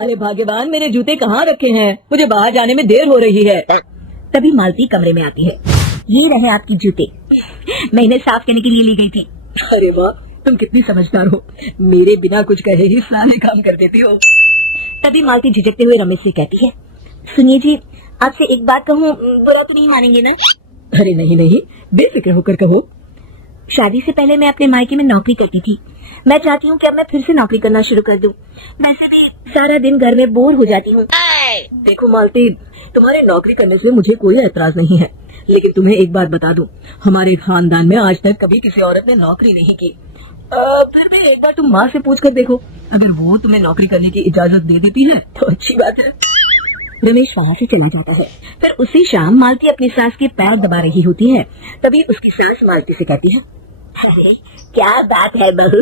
अरे भाग्यवान, मेरे जूते कहाँ रखे हैं? मुझे बाहर जाने में देर हो रही है। तभी मालती कमरे में आती है। ये रहे आपकी जूते, मैं इन्हें साफ करने के लिए ली गई थी। अरे वाह, तुम कितनी समझदार हो, मेरे बिना कुछ कहे ही सारे काम कर देती हो। तभी मालती झिझकते हुए रमेश से कहती है, सुनिए जी, आपसे एक बात कहूँ, बुरा तो नहीं मानेंगे ना? अरे नहीं नहीं, बेफिक्र होकर कहो। शादी से पहले मैं अपने मायके में नौकरी करती थी। मैं चाहती हूँ कि अब मैं फिर से नौकरी करना शुरू कर दूँ। वैसे भी सारा दिन घर में बोर हो जाती हूँ। देखो मालती, तुम्हारे नौकरी करने से मुझे कोई एतराज नहीं है, लेकिन तुम्हें एक बात बता दूं, हमारे खानदान में आज तक कभी किसी औरत ने नौकरी नहीं की। फिर भी एक बार तुम माँ से पूछ कर देखो, अगर वो तुम्हें नौकरी करने की इजाजत दे देती है तो अच्छी बात है। रमेश वहाँ से चला जाता है। फिर उसी शाम मालती अपनी सास के पैर दबा रही होती है। तभी उसकी सास मालती से कहती है, अरे क्या बात है बहू,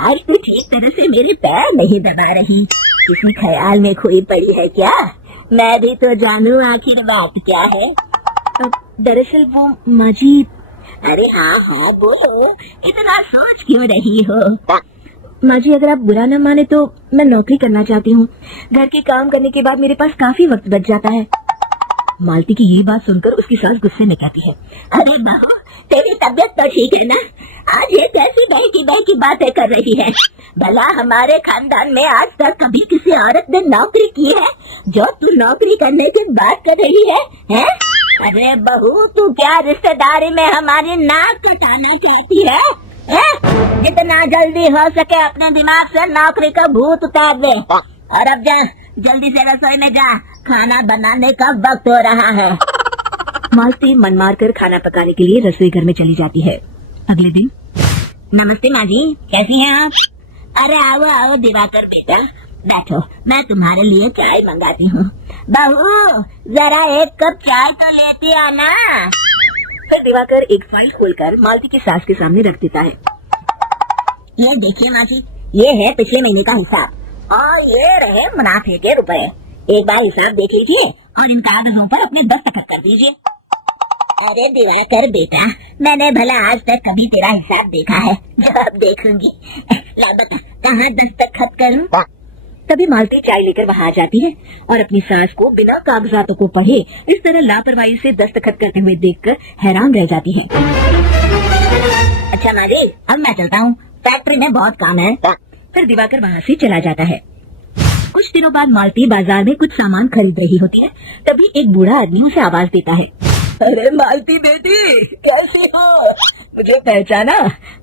आज तू ठीक तरह से मेरे पैर नहीं दबा रही, किसी ख्याल में खोई पड़ी है क्या? मैं भी तो जानूं आखिर बात क्या है। दरअसल वो माँ जी। अरे हाँ हाँ बोलो, इतना सोच क्यों रही हो? माँ जी, अगर आप बुरा न माने तो मैं नौकरी करना चाहती हूँ। घर के काम करने के बाद मेरे पास काफी वक्त बच जाता है। मालती की ये बात सुनकर उसकी सास गुस्से में कहती है, अरे बहू, तेरी तबीयत तो ठीक है ना? आज ये कैसी बहकी बातें कर रही है? भला हमारे खानदान में आज तक कभी किसी औरत ने नौकरी की है जो तू नौकरी करने की बात कर रही है? अरे बहू, तू क्या रिश्तेदारी में हमारी नाक कटाना चाहती है? जितना जल्दी हो सके अपने दिमाग से नौकरी का भूत उतार दे, और अब जा जल्दी से रसोई में जा, खाना बनाने का वक्त हो रहा है। मालती मन मार कर खाना पकाने के लिए रसोई घर में चली जाती है। अगले दिन, नमस्ते माँ जी, कैसी हैं आप? अरे आओ आओ दिवाकर बेटा, बैठो, मैं तुम्हारे लिए चाय मंगाती हूँ। बहू, जरा एक कप चाय तो लेती आना। फिर दिवाकर एक फाइल खोलकर मालती की सास के सामने रख देता है। ये देखिए माँ जी, ये है पिछले महीने का हिसाब और ये रहे मुनाफे के रुपए। एक बार हिसाब देख लीजिए और इन कागजों पर अपने दस्तखत कर दीजिए। अरे दिवाकर बेटा, मैंने भला आज तक कभी तेरा हिसाब देखा है जो अब देखूंगी? ला बता, कहाँ दस्तखत करूँ? तभी मालती चाय लेकर वहाँ आ जाती है और अपनी सास को बिना कागजातों को पढ़े इस तरह लापरवाही से दस्तखत करते हुए देखकर हैरान रह जाती है। अच्छा माँ जी, अब मैं चलता हूँ, फैक्ट्री में बहुत काम है। फिर दिवाकर वहाँ से चला जाता है। कुछ दिनों बाद मालती बाजार में कुछ सामान खरीद रही होती है। तभी एक बूढ़ा आदमी उसे आवाज देता है, अरे मालती बेटी, कैसी हो? मुझे पहचाना?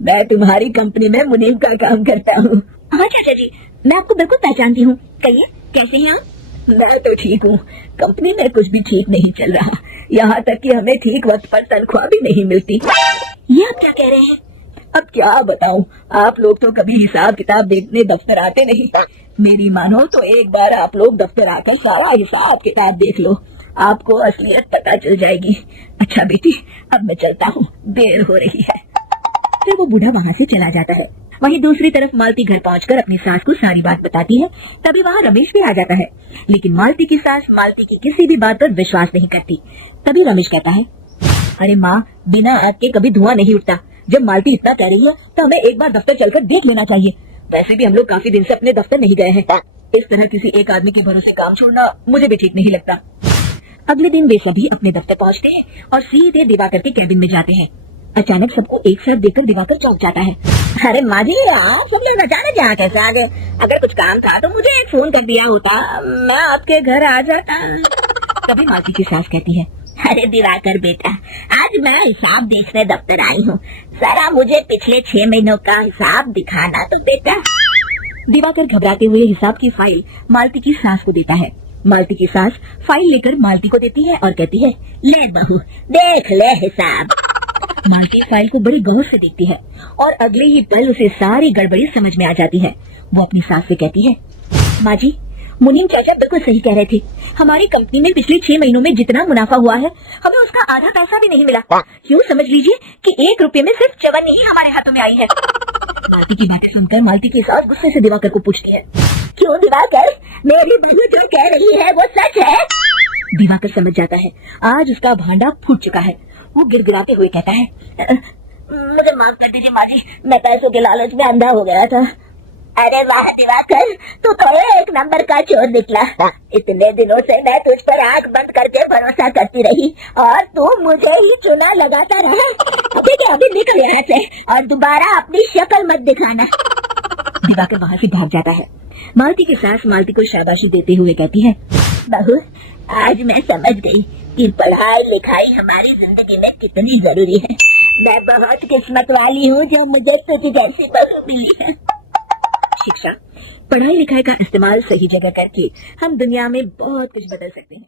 मैं तुम्हारी कंपनी में मुनीम का काम करता हूँ। हाँ चाचा जी, मैं आपको बिल्कुल पहचानती हूँ। कहिए, कैसे हैं आप? मैं तो ठीक हूँ, कंपनी में कुछ भी ठीक नहीं चल रहा, यहाँ तक कि हमें ठीक वक्त पर तनख्वाह भी नहीं मिलती। ये आप क्या कह रहे हैं? अब क्या बताऊँ, आप लोग तो कभी हिसाब किताब देखने दफ्तर आते नहीं। मेरी मानो तो एक बार आप लोग दफ्तर आकर सारा हिसाब किताब देख लो, आपको असलियत पता चल जाएगी। अच्छा बेटी, अब मैं चलता हूँ, देर हो रही है। फिर वो बूढ़ा वहाँ से चला जाता है। वहीं दूसरी तरफ मालती घर पहुंचकर अपनी सास को सारी बात बताती है। तभी वहाँ रमेश भी आ जाता है, लेकिन मालती की सास मालती की किसी भी बात पर विश्वास नहीं करती। तभी रमेश कहता है, अरे माँ, बिना आग के कभी धुआं नहीं उठता। जब मालती इतना कह रही है तो हमें एक बार दफ्तर चलकर देख लेना चाहिए। वैसे भी हम लोग काफी दिन से अपने दफ्तर नहीं गए हैं। इस तरह किसी एक आदमी के भरोसे काम छोड़ना मुझे भी ठीक नहीं लगता। अगले दिन वे सभी अपने दफ्तर पहुँचते हैं और सीधे दिवाकर के कैबिन में जाते हैं। अचानक सबको एक साथ देखकर दिवाकर चौंक जाता है। अरे माँ जी, आप सब लोग अचानक यहाँ कैसे आ गए? अगर कुछ काम था तो मुझे एक फोन कर दिया होता, मैं आपके घर आ जाता। तभी मालती की सास कहती है, अरे दिवाकर बेटा, आज मैं हिसाब देखने दफ्तर आई हूँ, जरा मुझे पिछले 6 महीनों का हिसाब दिखाना तो बेटा। दिवाकर घबराते हुए हिसाब की फाइल मालती की सास को देता है। मालती की सास फाइल लेकर मालती को देती है और कहती है, ले बहू, देख ले हिसाब। मालती फाइल को बड़ी गौर से देखती है और अगले ही पल उसे सारी गड़बड़ी समझ में आ जाती है। वो अपनी सास से कहती है, माँ जी, मुनीम चाचा बिल्कुल सही कह रहे थे। हमारी कंपनी में पिछले 6 महीनों में जितना मुनाफा हुआ है, हमें उसका आधा पैसा भी नहीं मिला। यूँ समझ लीजिए कि 1 रुपए में सिर्फ चवन्नी ही हमारे हाथों में आई है। मालती की बातें सुनकर मालती की सास गुस्से से दिवाकर को पूछती है, क्यों दिवाकर, मेरी बहू जो कह रही है वो सच है? दिवाकर समझ जाता है आज उसका भांडा फूट चुका है। वो गिड़गिड़ाते हुए कहता है, मुझे माफ कर दीजिए माँ जी, मैं पैसों के लालच में अंधा हो गया था। अरे वाह दिवाकर, तू तो एक नंबर का चोर निकला। इतने दिनों से मैं तुझ पर आंख बंद करके भरोसा करती रही और तू मुझे ही चुना लगाता रहा। अभी निकल यहाँ से और दोबारा अपनी शक्ल मत दिखाना। दिवाकर वहाँ से भाग जाता है। मालती की सास मालती को शाबाशी देते हुए कहती है, बहू, आज मैं समझ गई कि पढ़ाई लिखाई हमारी जिंदगी में कितनी जरूरी है। मैं बहुत किस्मत वाली हूँ जो मुझे तुझ जैसी बहू मिली है। शिक्षा, पढ़ाई लिखाई का इस्तेमाल सही जगह करके हम दुनिया में बहुत कुछ बदल सकते हैं।